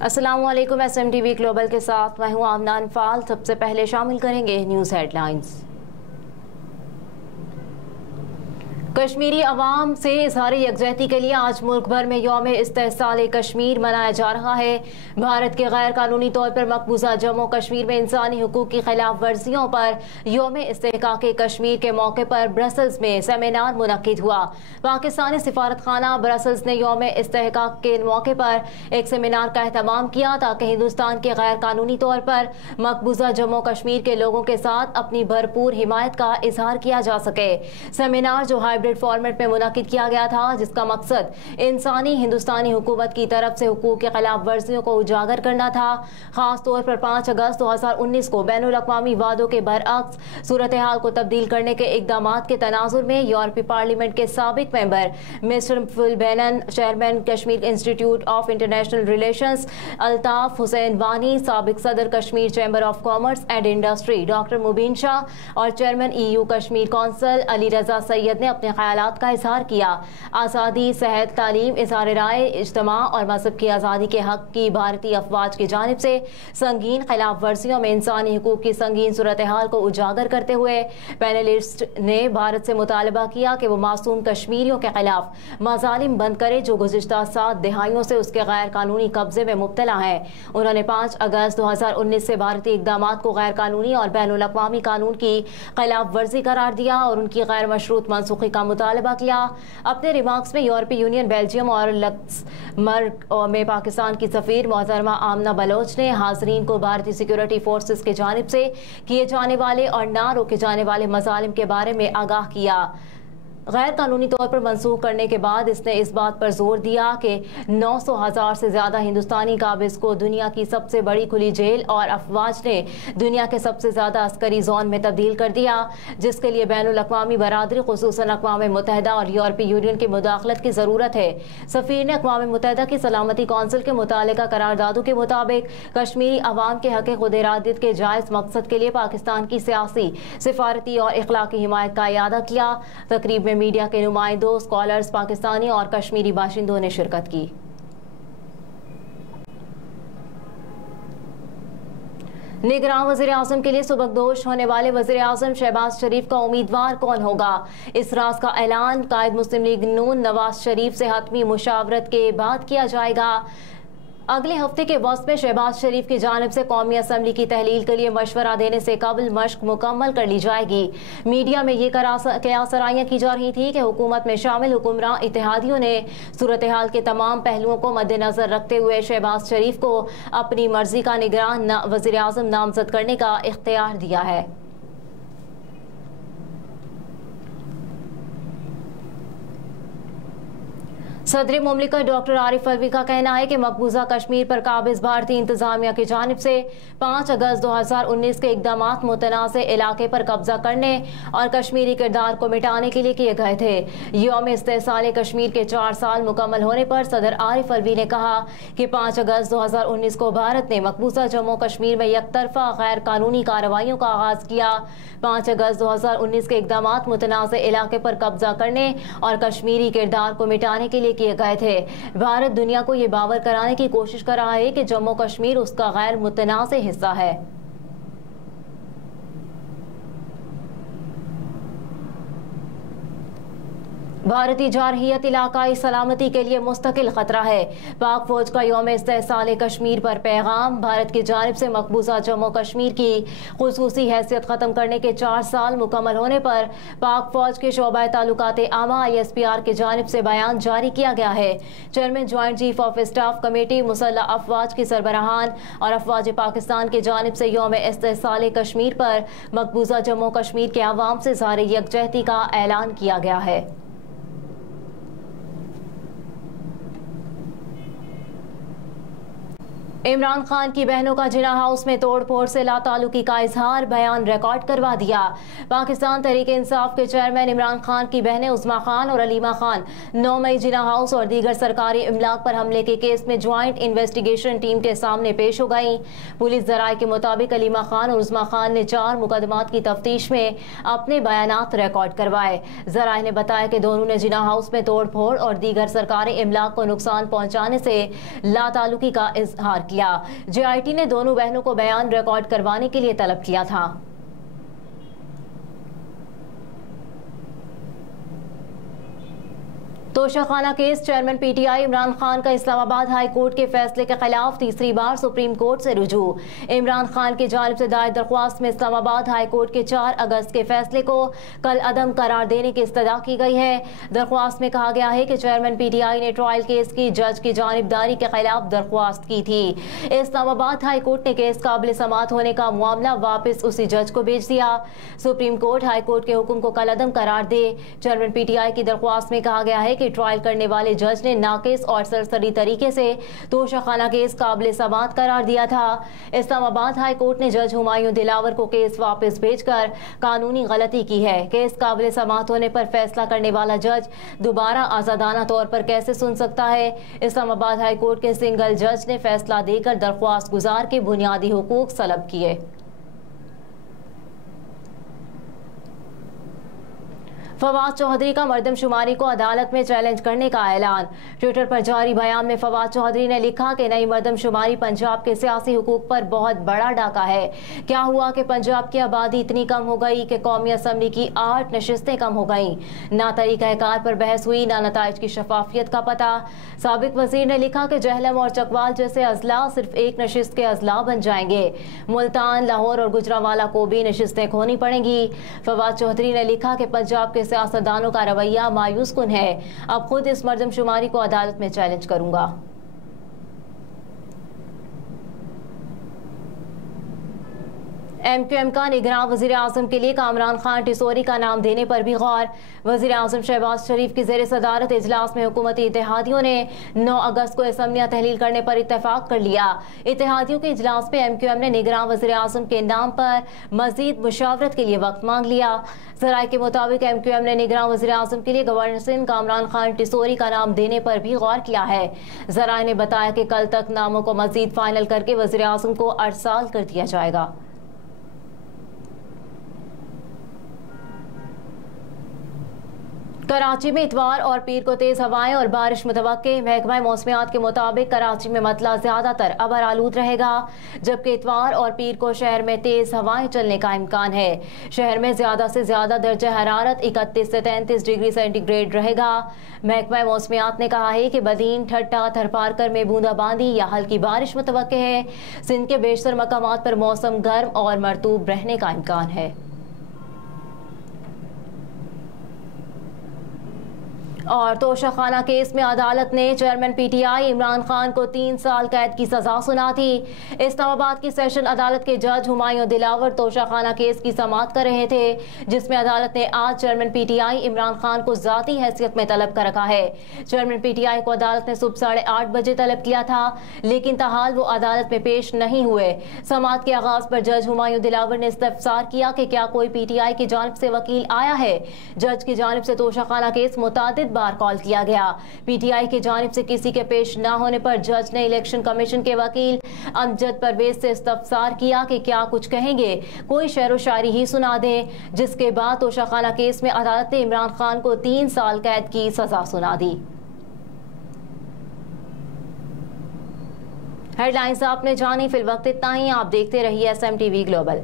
अस्सलाम वालेकुम। SMTV global के साथ मैं हूं आमना अनफाल। सबसे पहले शामिल करेंगे न्यूज़ हेडलाइंस। कश्मीरी अवाम से इज़हार यकजहती के लिए आज मुल्क भर में यौम इस्तेहसाल कश्मीर मनाया जा रहा है। भारत के गैर कानूनी तौर पर मकबूजा जम्मू कश्मीर में इंसानी हुकूक की खिलाफ वर्जियों पर यौम इस्तेहकाक कश्मीर के मौके पर ब्रसल्स में सेमिनार मुनक्किद हुआ। पाकिस्तानी सिफारत खाना ब्रसल्स ने यौम इस्तेहकाक के मौके पर एक सेमिनार का एहतमाम किया ताकि हिंदुस्तान के गैर कानूनी तौर पर मकबूजा जम्मू कश्मीर के लोगों के साथ अपनी भरपूर हिमायत का इजहार किया जा सके। सेमिनार जो हाइब्रिड फॉर्मेट में मुनक्किद किया गया था, जिसका मकसद इंसानी हिंदुस्तानी हुकूमत की तरफ से हुकूक के खिलाफ वर्जियों को उजागर करना था। खास तौर पर 5 अगस्त 2019 को बैनुल अक़वामी वादों के बरअक्स सूरत हाल को तब्दील करने के इक़दाम के तनाजुर में यूरोपीय पार्लियामेंट के साबिक member mister Phil Bennion, chairman Kashmir institute of international relations Altaf Hussain Wani, साबिक सदर Kashmir chamber of commerce and industry doctor Mubeen Shah और chairman EU Kashmir council Ali Raza Syed ने अपने ख्यालात का इजहार किया। आज़ादी, सेहत, तालीम, इज़हार राय, इज्तिमा और मजहब की आज़ादी के हक की भारतीय अफवाज की जानिब से संगीन खिलाफ वर्जियों में इंसानी हुकूक की संगीन सूरत हाल को उजागर करते हुए पैनलिस्ट ने भारत से मुतालबा किया कि वो मासूम कश्मीरियों के खिलाफ मजालिम बंद करे जो गुज़िश्ता 7 दिहाइयों से उसके गैर कानूनी कब्जे में मुब्तला है। उन्होंने 5 अगस्त 2019 से भारतीय इक़दाम को गैर कानूनी और बैनुल अक़वामी कानून की खिलाफ वर्जी करार दिया और उनकी गैर मशरूत मनसूखी का मुतालबा किया। अपने रिमार्क्स में यूरोपीय यूनियन, बेल्जियम और लक्समबर्ग में पाकिस्तान की सफीर मोहतरमा आमना बलोच ने हाज़रीन को भारतीय सिक्योरिटी फोर्सेस की जानिब से किए जाने वाले और ना रोके जाने वाले मसालिम के बारे में आगाह किया। गैर कानूनी तौर पर मनसूख करने के बाद इसने इस बात पर जोर दिया कि 900,000 से ज्यादा हिंदुस्तानी काबिज को दुनिया की सबसे बड़ी खुली जेल और अफवाज ने दुनिया के सबसे ज्यादा अस्करी जोन में तब्दील कर दिया, जिसके लिए बैनुल अक़वामी बरादरी खुसूसन अक़वाम मुत्तहिदा और यूरोपीय यूनियन की मुदाखलत की जरूरत है। सफीर ने अक़वाम मुत्तहिदा की सलामती कौंसिल के मुतालिका करारदादों के मुताबिक कश्मीरी अवाम के हक़ खुद इरादत के जायज़ मकसद के लिए पाकिस्तान की सियासी, सिफारती और इखलाकी हिमायत का इयादा किया। तकरीब में मीडिया के नुमाइंदों, स्कॉलर्स, पाकिस्तानी और कश्मीरी बाशिंदों ने शिरकत की। निगरान वज़ीर आज़म के लिए सुबकदोश होने वाले वज़ीर आज़म शहबाज शरीफ का उम्मीदवार कौन होगा, इस राज का ऐलान कायद मुस्लिम लीग नून नवाज शरीफ से हतमी मुशावरत के बाद किया जाएगा। अगले हफ्ते के वक्त में शहबाज शरीफ की जानिब से कौमी असम्बली की तहलील के लिए मशवरा देने से कबल मश्क मुकम्मल कर ली जाएगी। मीडिया में ये कयासराइयाँ की जा रही थी कि हुकूमत में शामिल हुक्मरान इत्तेहादियों ने सूरत हाल के तमाम पहलुओं को मद्देनजर रखते हुए शहबाज शरीफ को अपनी मर्जी का निगरान वज़ीर आज़म नामजद करने का इख्तियार दिया है। सदर मुमलिकत डॉक्टर आरिफ अलवी का कहना है कि मकबूजा कश्मीर पर काबिज भारतीय इंतजामिया की जानिब से 5 अगस्त 2019 के इक़दाम मुतनाज़ इलाके पर कब्जा करने और कश्मीरी किरदार को मिटाने के लिए किए गए थे। यौम इस्तेहसाल कश्मीर के 4 साल मुकम्मल होने पर सदर आरिफ अलवी ने कहा कि 5 अगस्त 2019 को भारत ने मकबूजा जम्मू कश्मीर में यकतरफा गैर कानूनी कार्रवाइयों का आगाज किया। 5 अगस्त 2019 के इक़दाम मुतनाज़ इलाके पर कब्जा करने और कश्मीरी किरदार को मिटाने के लिए किए गए थे। भारत दुनिया को ये बावर कराने की कोशिश कर रहा है कि जम्मू कश्मीर उसका गैर मुतनाज़ हिस्सा है। भारतीय जारहियत इलाकाई सलामती के लिए मुस्तकिल खतरा है। पाक फौज का यौम इस्तेहसाल कश्मीर पर पैगाम। भारत की जानिब से मकबूजा जम्मू कश्मीर की खुसूसी हैसियत ख़त्म करने के 4 साल मुकम्मल होने पर पाक फौज के शोबा ताल्लुकात आमा ISPR की जानिब से बयान जारी किया गया है। Chairman joint chief of staff committee मुसल्लह अफवाज की सरबराहान और अफवाज पाकिस्तान की जानिब से यौम इस्तेहसाल कश्मीर पर मकबूजा जम्मू कश्मीर के अवाम से इज़हार यकजहती का ऐलान किया गया है। इमरान खान की बहनों का जिना हाउस में तोड़फोड़ से लाताल्लुकी का इजहार, बयान रिकॉर्ड करवा दिया। पाकिस्तान तहरीक इंसाफ के चेयरमैन इमरान खान की बहनें उस्मा खान और अलीमा खान 9 मई जिना हाउस और दीगर सरकारी इमलाक पर हमले के केस में ज्वाइंट इन्वेस्टिगेशन टीम के सामने पेश हो गई। पुलिस जराये के मुताबिक अलीमा खान और उस्मा खान ने 4 मुकदमात की तफ्तीश में अपने बयानात रिकॉर्ड करवाए। जराये ने बताया कि दोनों ने जिना हाउस में तोड़फोड़ और दीगर सरकारी इमलाक को नुकसान पहुँचाने से लाताल्लुकी का इजहार काट लिया। JIT ने दोनों बहनों को बयान रिकॉर्ड करवाने के लिए तलब किया था। Toshakhana case chairman PTI Imran Khan का इस्लामाबाद हाई कोर्ट के फैसले के खिलाफ तीसरी बार सुप्रीम कोर्ट से रुजू। इमरान खान की जानिब से दायर दरख्वास्त में इस्लामाबाद हाई कोर्ट के 4 अगस्त के फैसले को कल अदम करार देने की इस्तदा की गई है। दरख्वास्त में कहा गया है कि चेयरमैन PTI ने ट्रायल केस की जज की जानिबदारी के खिलाफ दरख्वास्त की थी। इस्लामाबाद हाई कोर्ट ने केस काबिल समाअत होने का मामला वापस उसी जज को भेज दिया। सुप्रीम कोर्ट हाई कोर्ट के हुक्म को कल अदम करार दे। चेयरमैन PTI की दरख्वास्त में कहा गया है कि ट्रायल करने वाले जज ने नाकिस और सरसरी तरीके से तोशाखाना केस काबिल समाअत करार दिया था। इस्लामाबाद हाई कोर्ट ने जज हुमायूं दिलावर को केस वापस भेजकर कानूनी गलती की है। केस काबिल समाअत होने पर फैसला करने वाला जज दोबारा आजादाना तौर पर कैसे सुन सकता है। इस्लामाबाद हाई कोर्ट के सिंगल जज ने फैसला देकर दरख्वास्त गुजार के बुनियादी हुकूक सलब किए। फवाद चौधरी का मर्दमशुमारी को अदालत में चैलेंज करने का ऐलान। ट्विटर पर जारी बयान में फवाद चौधरी ने लिखा कि नई मर्दमशुमारी पंजाब के सियासी हुकूक पर बहुत बड़ा डाका है। क्या हुआ कि पंजाब की आबादी इतनी कम हो गई कि कौमी असम्बली की 8 नशिस्तें कम हो गईं। ना तरीक़ाकार पर बहस हुई, ना नताइज की शफाफियत का पता। साबिक वजीर ने लिखा कि जहलम और चकवाल जैसे अजला सिर्फ एक नशिस्त के अजला बन जाएंगे। मुल्तान, लाहौर और गुजरांवाला को भी नशिस्तें खोनी पड़ेंगी। फवाद चौधरी ने लिखा कि पंजाब के सियासतदानों का रवैया मायूस कुन है। अब खुद इस मर्दमशुमारी को अदालत में चैलेंज करूंगा। MQM का निगरान वज़ीर आज़म के लिए कामरान खान टिसोरी का नाम देने पर भी गौर। वज़ीर आज़म शहबाज शरीफ की ज़ेर सदारत इजलास में हुकूमती इत्तेहादियों ने 9 अगस्त को असम्बलियाँ तहलील करने पर इत्तेफाक कर लिया। इत्तेहादियों के इजलास में MQM ने निगरान वज़ीर आज़म के नाम पर मजीद मुशावरत के लिए वक्त मांग लिया। ज़राए के मुताबिक MQM ने निगरान वज़ीर आज़म के लिए गवर्नर सिंध कामरान खान टिसोरी का नाम देने पर भी गौर किया है। ज़राए ने बताया कि कल तक नामों को मजीद फाइनल करके वज़ीर आज़म को अरसाल कर दिया जाएगा। कराची में इतवार और पीर को तेज हवाएं और बारिश मुतवक्के। महकमा मौसमियात के मुताबिक कराची में मतला ज्यादातर अबर आलूद रहेगा, जबकि इतवार और पीर को शहर में तेज हवाएं चलने का इम्कान है। शहर में ज्यादा से ज्यादा दर्जा हरारत 31 से 33 डिग्री सेंटीग्रेड रहेगा। महकमा मौसमियात ने कहा है कि बदीन, ठट्टा, थरपारकर में बूंदाबांदी या हल्की बारिश मुतवक्के है। सिंध के बेशतर मकामात पर मौसम गर्म और मरतूब रहने का इम्कान है। और तोशाखाना केस में अदालत ने चेयरमैन PTI इमरान खान को 3 साल कैद की सजा सुना थी। इस्लामाबाद की सेशन अदालत के जज हुमायूं दिलावर तोशाखाना केस की समाअत कर रहे थे, जिसमें अदालत ने आज चेयरमैन PTI इमरान खान को जाती हैसियत में तलब कर रखा है। चेयरमैन PTI को अदालत ने सुबह 8:30 बजे तलब किया था, लेकिन ताहाल वो अदालत में पेश नहीं हुए। समाअत के आगाज पर जज हुमायूं दिलावर ने इस्तफसार किया कि क्या कोई PTI की जानिब से वकील आया है। जज की जानिब से तोशाखाना केस मुतादिद बार कॉल किया गया। PTI की जानिब से किसी के पेश न होने पर जज ने इलेक्शन कमीशन के वकील अमजद परवेज से इस्तफसार किया कि क्या कुछ कहेंगे, कोई शेर व शायरी ही सुना दें। जिसके बाद तोशाखाना केस में अदालत ने इमरान खान को 3 साल कैद की सजा सुना दी। हेडलाइंस आपने जानी, फिल वक्त इतना ही। आप देखते रहिए SMTV ग्लोबल।